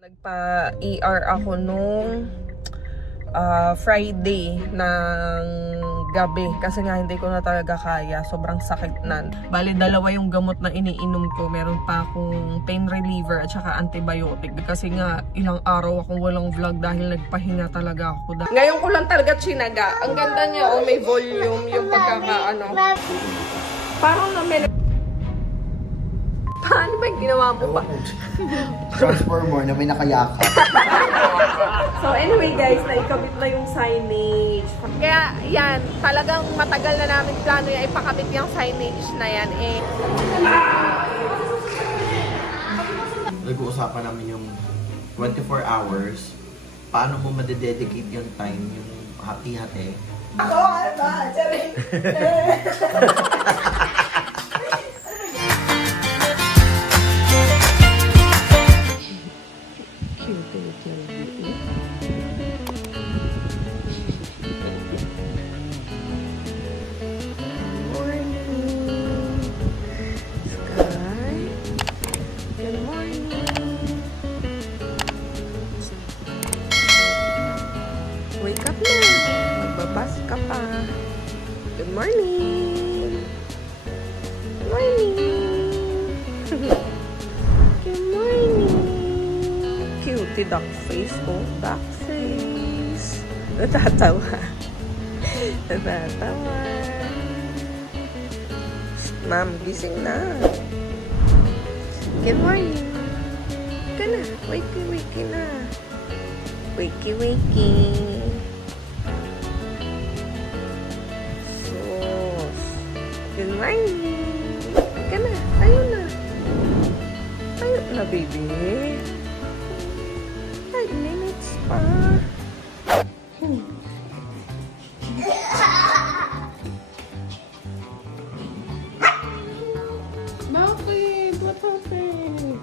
Nagpa-ER ako nung Friday ng gabi kasi nga hindi ko na talaga kaya, sobrang sakit na. Bali, dalawa yung gamot na iniinom ko. Meron pa akong pain reliever at saka antibiotic kasi nga ilang araw akong walang vlog dahil nagpahinga talaga ako. Ngayon ko lang talaga chinaga. Ang ganda niya, oh, may volume yung pagkakaano. Parang namin. Paano ba yung ginawa mo pa? Transformer na may nakayaka. So anyway guys, naikabit na yung signage. Kaya yan, talagang matagal na namin plano yung ipakabit yung signage na yan eh. Nag-uusapan namin yung 24 hours. Paano mo madededicate yung time, yung hati-hati? Ako, ano ba? Charing! Wake up na! Magbabas ka pa. Good morning! Good morning! Good morning! Cutie duck face ko. Duck face. Natatawa. Natatawa. Ma'am, gising na. Good morning! Ka na. Wakey na. Wakey. Good morning! Ka na! Tayo na! Tayo na, baby! 5 minutes pa! Bakit? What happened?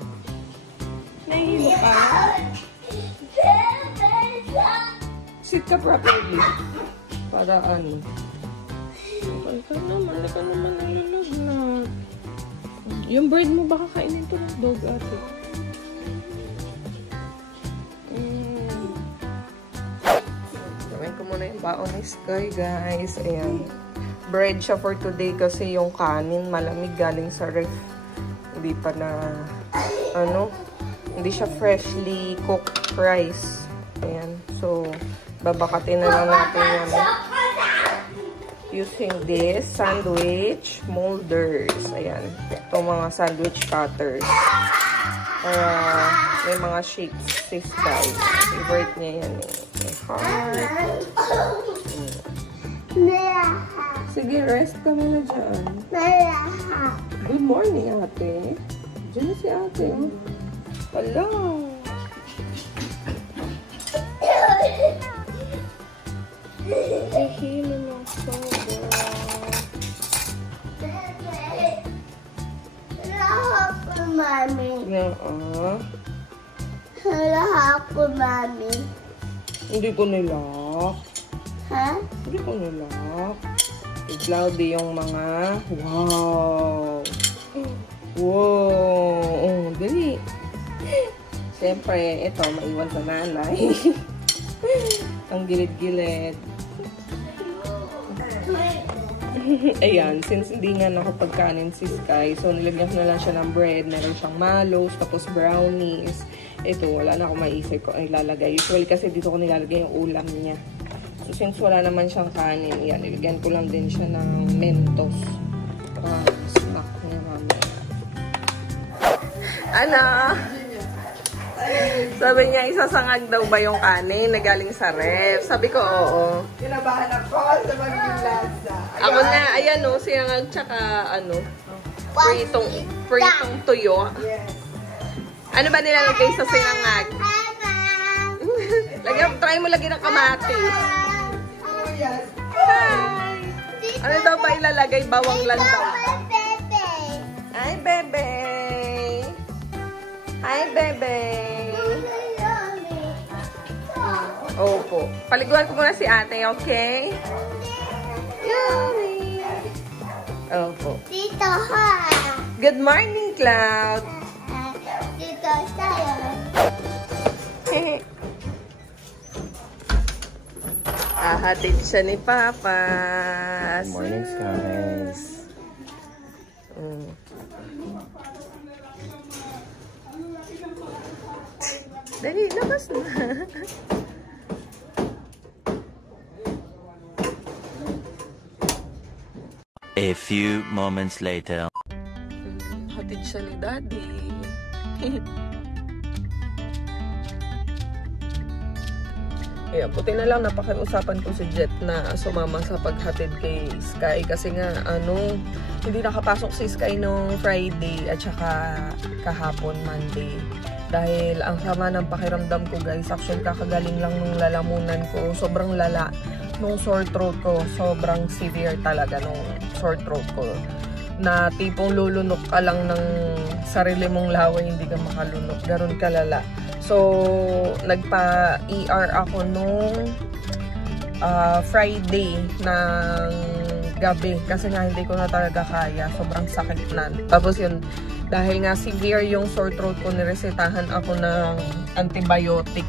Nahihilo ka? Sit ka properly. Para ano? Malaki ka naman nalulog na. Yung bird mo baka kainin to ng dog ate. Gawin ko muna yung baon ni Sky guys. Ayan. Bread siya for today kasi yung kanin malamig galing sa ref. Hindi pa na ano, hindi siya freshly cooked rice. Ayan. So, babakatin na lang natin yan. Using this sandwich molders. Ayan. Itong mga sandwich cutters. May mga shapes si Sky. Favorite niya yan eh. May heart. Sige, rest ka muna dyan. Good morning, ate. Diyan na si ate. Hello. Hihilo ng sobra. Lahat ko, mami. Lahat ko, mami. Hindi ko nilak. Ha? Hindi ko nilak. I-cloudy yung mga... Wow! Wow! Oh, dali. Siyempre, ito, maiwan sa nanay. Ang gilid-gilid. Ayan, since hindi nga nakapagkanin si Sky, so nilagyan ko na lang siya ng bread. Meron siyang mallows, tapos brownies. Ito, wala na akong maisip ko ay ilalagay. Usually kasi dito ko nilalagay yung ulam niya. So since wala naman siyang kanin, yan, nilagyan ko lang din siya ng Mentos. Snack niya mamaya. Ano? Sabi niya, isasangag daw ba yung kanin na galing sa ref? Sabi ko, oo. Kinabahan ako sa magiging lasa. Ako na, ayan o, sinangag tsaka ano, pritong tuyo. Yes. Ano ba nilalagay sa sinangag? Try mo lagi ng kamatis. Oh, yes. Hi! Ano daw ba ilalagay? Bawang lang daw. Hi, bebe! Hi, bebe! Opo. Paliguan ko muna si ate, okay? Yummy! Opo. Dito, ha? Good morning, Cloud! Dito, tayo. Hatid siya ni Papa. Good morning, guys. Dali, labas na. A few moments later. Hatid siya ni Daddy. Kaya buti na lang napakiusapan ko si Jet na sumama sa paghatid kay Sky kasi nga hindi nakapasok si Sky nung Friday at saka kahapon Monday. Dahil ang sama ng pakiramdam ko guys, actually kakagaling lang nung lalamunan ko, sobrang lala nung sore throat ko, sobrang severe talaga nung sore throat ko. Na tipong lulunok ka lang ng sarili mong laway, hindi ka makalunok, ganun kalala. So, nagpa-ER ako nung Friday ng gabi kasi nga hindi ko na talaga kaya, sobrang sakit na. Tapos yun, dahil nga severe yung sore throat ko, niresetahan ako ng antibiotic.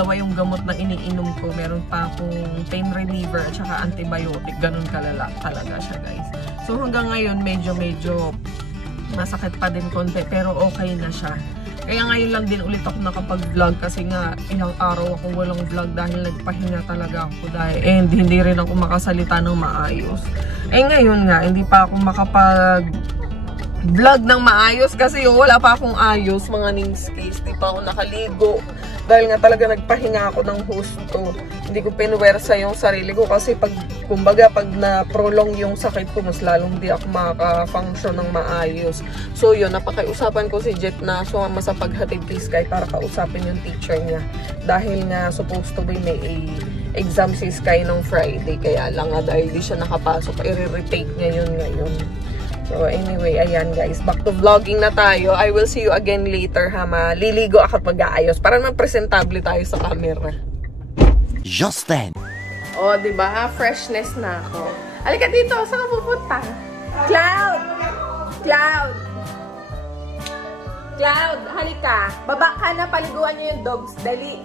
Tawa yung gamot na iniinom ko, meron pa akong pain reliever at saka antibiotic, ganun kalala talaga siya guys. So hanggang ngayon medyo masakit pa din konti pero okay na siya. Kaya ngayon lang din ulit ako nakapag-vlog kasi nga ilang araw ako walang vlog dahil nagpahinga talaga ako dahil hindi rin ako makasalita ng maayos. Ngayon nga hindi pa ako makapag-vlog ng maayos kasi wala pa akong ayos mga ningskis. Di pa ako nakaligo dahil nga talaga nagpahinga ako ng husto. Hindi ko pinuwersa yung sarili ko kasi kumbaga pag na-prolong yung sakit ko, mas lalong di ako makaka-function ng maayos. So yun, napakiusapan ko si Jet na sumama sa paghatid kay Sky para kausapin yung teacher niya. Dahil nga supposed to be may exam si Sky nung Friday. Kaya lang nga dahil di siya nakapasok, i-retake niya yun ngayon. So anyway, ayan guys, back to vlogging na tayo. I will see you again later ha. Maliligo ako at mag-aayos para naman presentable tayo sa camera. Just then. Oh, di ba? Freshness na ako. Halika dito, saan ka pupunta? Cloud! Cloud! Cloud, halika. Baba ka na, paliguan niyo yung dogs. Dali.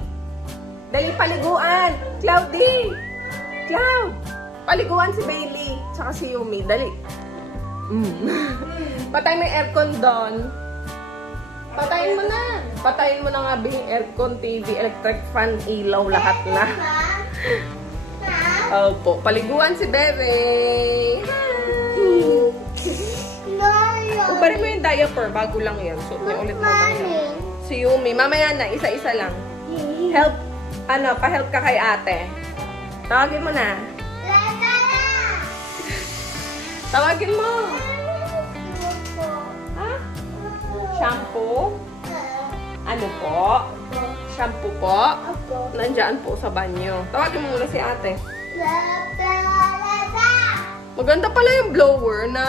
Dali, paliguan. Cloudy! Cloud! Paliguan si Bailey, tsaka si Yumi. Dali. Patay mo yung aircon doon. Patayin mo na. Patayin mo na nga bihing aircon, TV, electric fan, ilaw, lahat na. Opo. Paliguan si Bebe. Ubarin mo yung diaper. Bago lang yan. Suot niya ulit mamaya. Si Yumi. Mamaya na. Isa-isa lang. Help. Pa-help ka kay ate. Tawagin mo na. Tawagin mo. Ha? Shampoo? Ano po? Shampoo po? Nandiyan po sa banyo. Tawagin mo muna si ate. Maganda pala yung blower na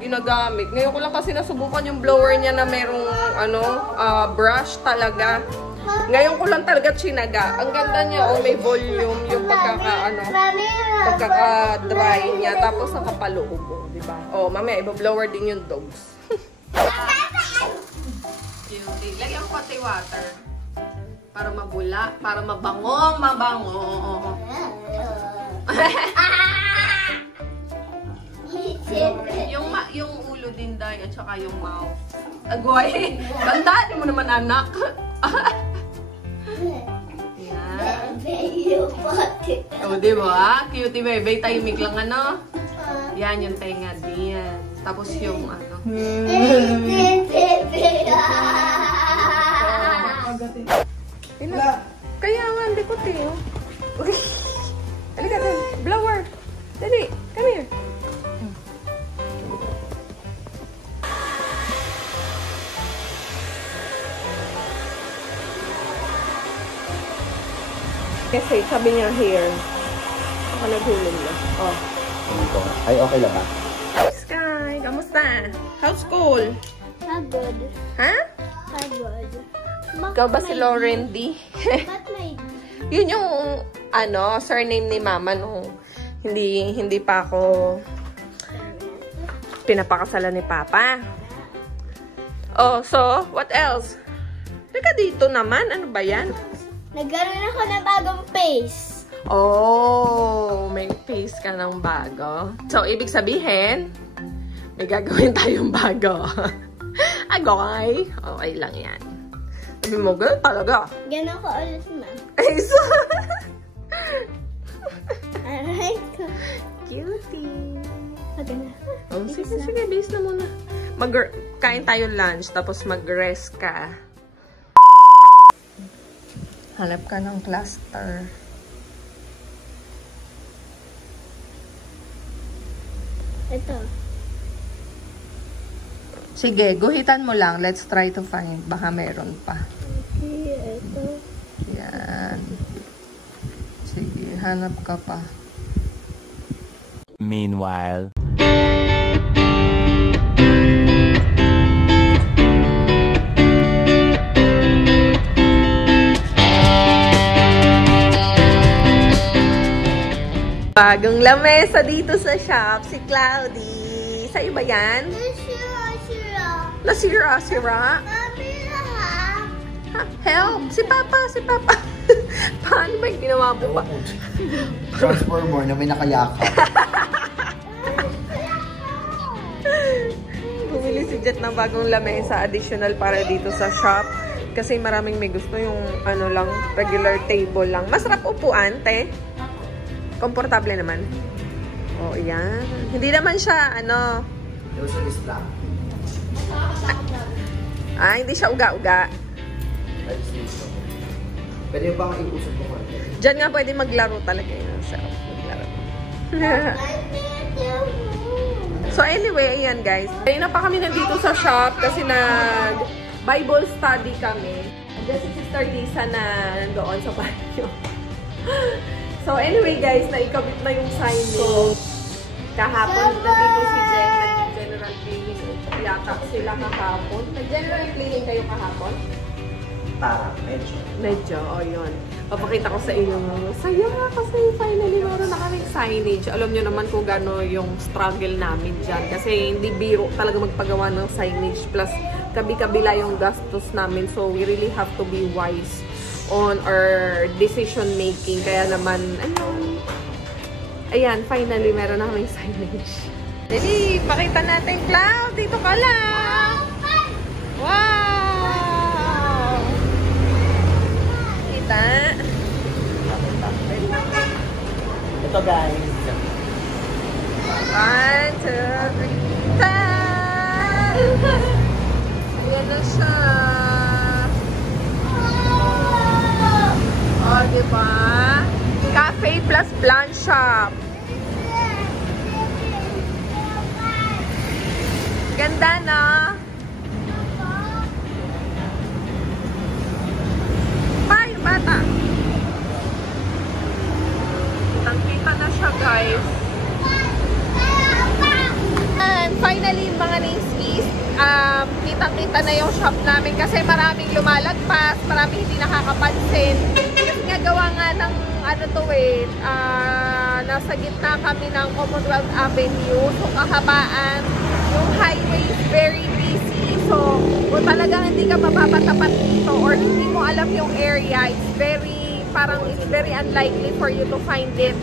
ginagamit. Ngayon ko lang kasi nasubukan yung blower niya na merong brush talaga. Ngayon ko lang talaga chinaga. Ang ganda niya, may volume yung pagkaka-dry niya. Tapos nakapaloob, di ba? Oh, mamaya iba-blower din yung dogs. Cutie. Lagyan ko pati water. Para mabula, para mabango. yung ulo din dahil at saka yung mouth. Agway. Ganda, di mo naman anak. Yan. O, di ba? Cutie baby. Tahimik lang Yan, yung tenga din. Tapos yung Kaya nga, hindi ko tiyo. Halika din. Blower. Dali, come here. Kasi sabi niya here. Ako naghulog na. Oh. Ay, okay lang ha? Hi, Sky. Kamusta? How's school? Good. Ha? Good. Ikaw ba si Lauren D? Yun yung, surname ni Mama nung hindi pa ako pinapakasalan ni Papa. Oh, so, what else? Teka dito naman, ano ba yan? Nagkaroon ako ng bagong face. Oh, may face ka ng bago. So, ibig sabihin, may gagawin tayong bago. Agoy! Okay lang yan. Sabi mo, ganun talaga. Ganun ko ulit, ma'am. Ay, so... Aray ko. Cutie. Okay na. Oh, sige, base na muna. Kain tayo lunch, tapos mag-rest ka. Hanap ka ng plaster. Ito. Sige, guhitan mo lang. Let's try to find. Baka meron pa. Okay, ito. Yan. Sige, hanap ka pa. Meanwhile. Bagong lamesa dito sa shop, si Cloudy. Sa'yo ba yan? Nasira-sira? Ha? Help! Si Papa! Paano ba yung ginawa mo pa? Transformer na may nakayaka. Bumili si Jet ng bagong lamesa, additional para dito sa shop. Kasi maraming may gusto yung ano lang, regular table lang. Masarap upuan, te. Komportable naman. Oh, yan. Hindi naman siya, ano... hindi siya uga-uga. Pwede ba kang iusap ko? Diyan nga pwede maglaro talaga yun. Maglaro. So anyway, ayan guys. Kaya na pa kami nandito sa shop kasi nag-Bible study kami. Andiyan si Sister Lisa na nandoon sa banyo. So anyway guys, naikabit na yung signage. Kahapon nandito si Jen, nag-general cleaning. Yata sila kahapon. Nag-general cleaning kayo kahapon? Parang, medyo. Medyo, yun. Papakita ko sa inyo. Saya kasi finally meron na kaming signage. Alam nyo naman kung gano'n yung struggle namin dyan. Kasi hindi biro talaga magpagawa ng signage. Plus, kabi-kabila yung gastos namin. So, we really have to be wise on our decision making. Kaya naman, ayan, finally meron na kaming signage. Dali, pakita natin, Cloud. Dito ka lang. Wow! Kita. Ito guys. 1, 2, 3, ta! Ayan na siya. O, diba? Cafe plus Blanc Shop. Ganda na. Pa, yung bata. Kitang-kita na siya, guys. And finally, mga Naiskis, kitang-kita na yung shop namin kasi maraming lumalagpas, maraming hindi nakakapansin. Kasi nga gawa nga ng nasa gitna kami ng Commonwealth Avenue. So, kahabaan, yung highway is very busy. So, kung talagang hindi ka mapapatapat dito or hindi mo alam yung area, it's very unlikely for you to find it.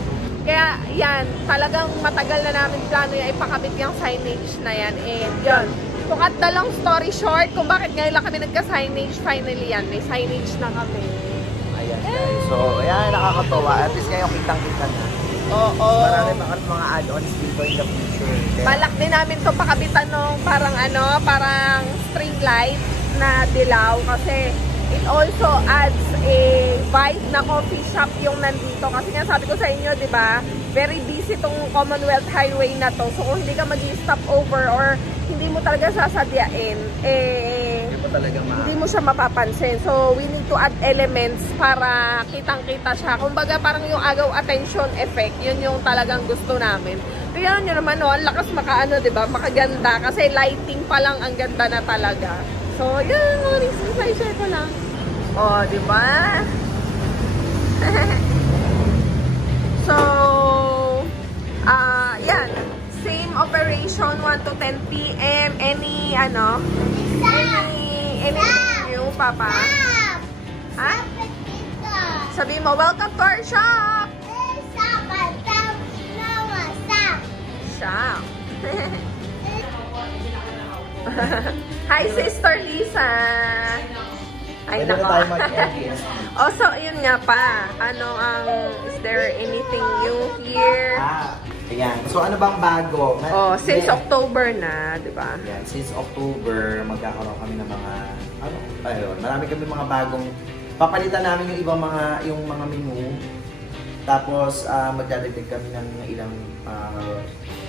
Kaya, yan, talagang matagal na namin plano yung ipakabit yung signage na yan. And, yun. To cut the long story short, kung bakit ngayon lang kami nagka-signage, finally yan, may signage na kami. Ayan guys. So, ayan, nakakatawa. At least ngayon kitang-kita na. Oo. Marami mga add-ons dito in the future. Kaya, Balak din namin to pakabitan ng parang string light na dilaw kasi it also adds a vibe na coffee shop yung nandito. Kasi nga sabi ko sa inyo, di ba, very busy tong Commonwealth Highway na to. So kung hindi ka mag-stop over or hindi mo talaga sasadyain, hindi mo siya mapapansin. So we need to add elements para kitang-kita siya. Kumbaga parang yung agaw attention effect, yun yung talagang gusto namin. Kaya nyo naman, no, ang lakas di ba, makaganda. Kasi lighting pa lang ang ganda na talaga. So, yun, mga share ko lang. Oh, di ba? So, yan. Same operation, 1 to 10 p.m. Anything new, Papa? Ha? Sabi mo, welcome to our shop! siya. Hi, Sister Lisa! Ay, Pwede na nako. tayo mag-edit. Oh, so, yun nga pa. Is there anything new here? Ayan. So, ano bang bago? Oh, since October na, di ba? Ayan. Since October, magkakaroon kami ng mga, ayun, marami kami mga bagong, papalitan namin yung mga menu. Tapos, magdadagdag kami ng ilang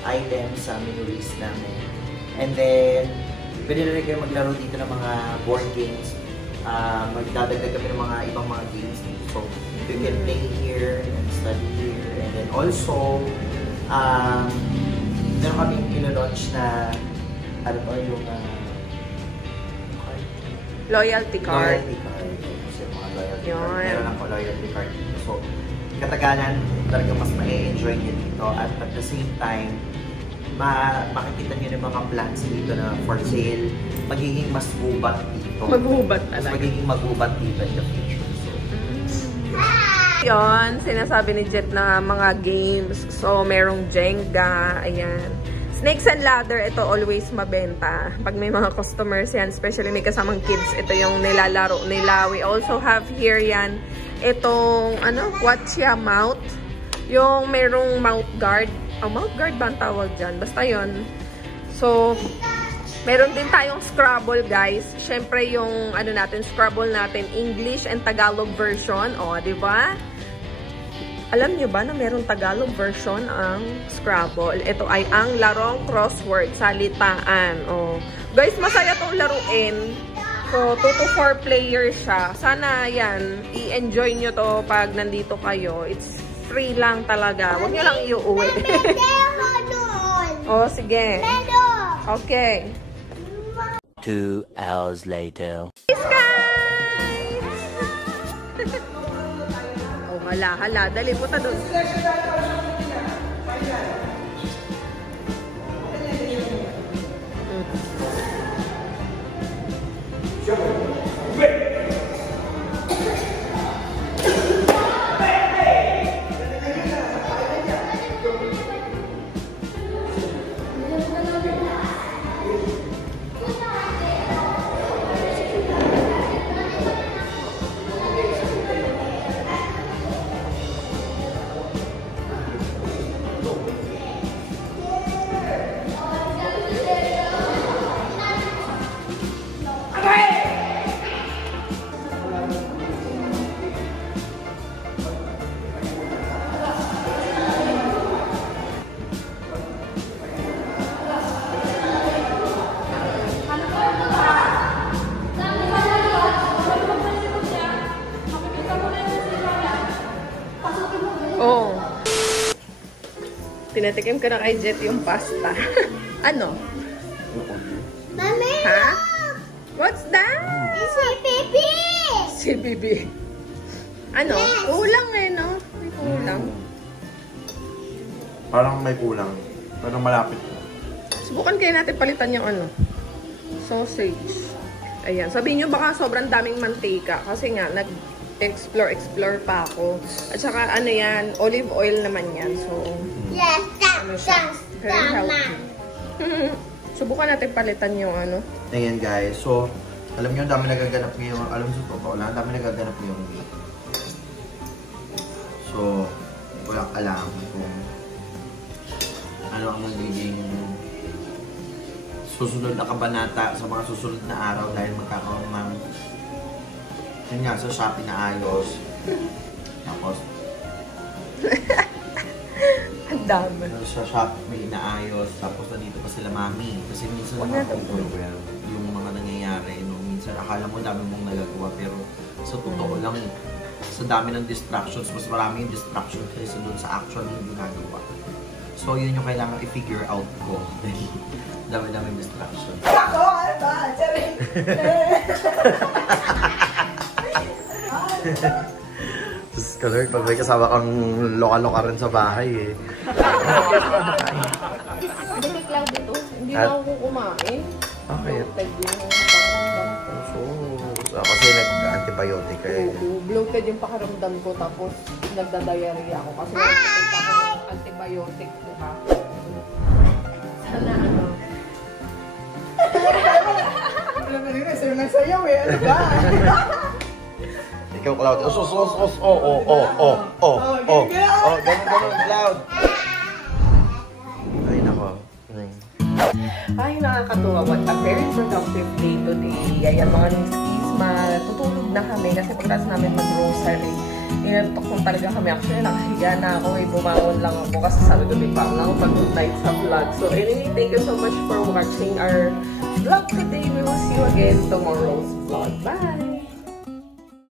items sa menu list namin. And then, pwede na rin kayo maglaro dito ng mga board games. Magdadagdag kami ng mga ibang mga games dito. So, you can play here and study here. And then also, meron kaming ino-launch na, ano ba yung Loyalty card. Loyalty card. So, mga loyalty Yun. card. Meron ako loyalty card dito. So, katagalan, talaga mas ma-enjoy nyo dito. At the same time, makikita nyo yung mga plans dito na for sale. Magiging mas gubat dito. Maghubat Mas talaga. magiging magubat dito in the future. So, Yun, sinasabi ni Jet na mga games. So, merong Jenga, ayan. Snakes and Ladder, ito always mabenta. Pag may mga customers yan, especially may kasamang kids, ito yung nilalaro nila. We also have here yan, itong, Quatia mouth. Yung merong mouth guard. Mouth guard ba ang tawag dyan? Basta yun. So, meron din tayong Scrabble, guys. Siyempre, yung Scrabble natin, English and Tagalog version. O, di ba? Alam nyo ba na merong Tagalog version ang Scrabble? Ito ay ang larong crossword, salitaan. O, guys, masaya tong laruin. So, 2 to 4 players siya. Sana, yan, i-enjoy nyo to pag nandito kayo. It's free lang talaga. Huwag nyo lang iuwi. O, sige. Okay. 2 hours later. Oh, hala. Dali, punta doon. Oh. Tinatikim ko na kay Jet yung pasta. Ano? Mami, Ha? What's that? it's my baby. Si Bibi. Ano? Kulang no? May kulang. parang may kulang. Parang malapit. Subukan kaya natin palitan yung sausage. Ayan. Sabihin nyo baka sobrang daming mantika. Kasi nga, nag-explore pa ako. At saka, yan, olive oil naman yan. So, Yes, very healthy. Subukan natin palitan yung Ayan guys, so alam nyo, ang dami nagaganap ngayon. Alam nyo, totoo lang, ang dami nagaganap ngayon. So, walang alam kung ano ang magiging susunod na kabanata sa mga susunod na araw dahil magkakaroon ng yun nga, sa Shopee na ayos. Tapos, ang dami. sa Shopee may inaayos. Tapos, nandito pa sila mami. Kasi minsan yung mga nangyayari. No? Minsan, akala mo dami mong nagagawa. Pero, sa totoo lang, sa dami ng distractions, mas marami yung distraction kaysa doon sa actual yung ginagawa. So, yun yung kailangan i-figure out ko. Dami-daming distraction. Ako, ano ba? Sabi. Tapos kasi pag may kasama kang loka-loka rin sa bahay eh. Bakit lang dito? Hindi na ako kumain. Okay. Bloated lang ang pakiramdam ko. So, kasi nag-antibiotic eh. Bloated yung pakiramdam ko tapos nagda-diarrhea ako kasi nagtatakot ako ng antibiotic, diba? lang kanina, sa'yo nagsayaw eh. Ano ba? Ikaw, Cloud. Ganun, Cloud. Ay, nako. Ay, nakakatuwa. What a very productive day today. Ayan, mga niskis, matutulog na kami kasi pagkatapos namin mag-grocery, inatok mo talaga kami. Actually, nakahiga na ako. Bumangon lang ako kasi sabi ko, di pa lang ako pag-good night sa vlog. So anyway, thank you so much for watching our vlog today. We will see you again tomorrow's vlog. Bye!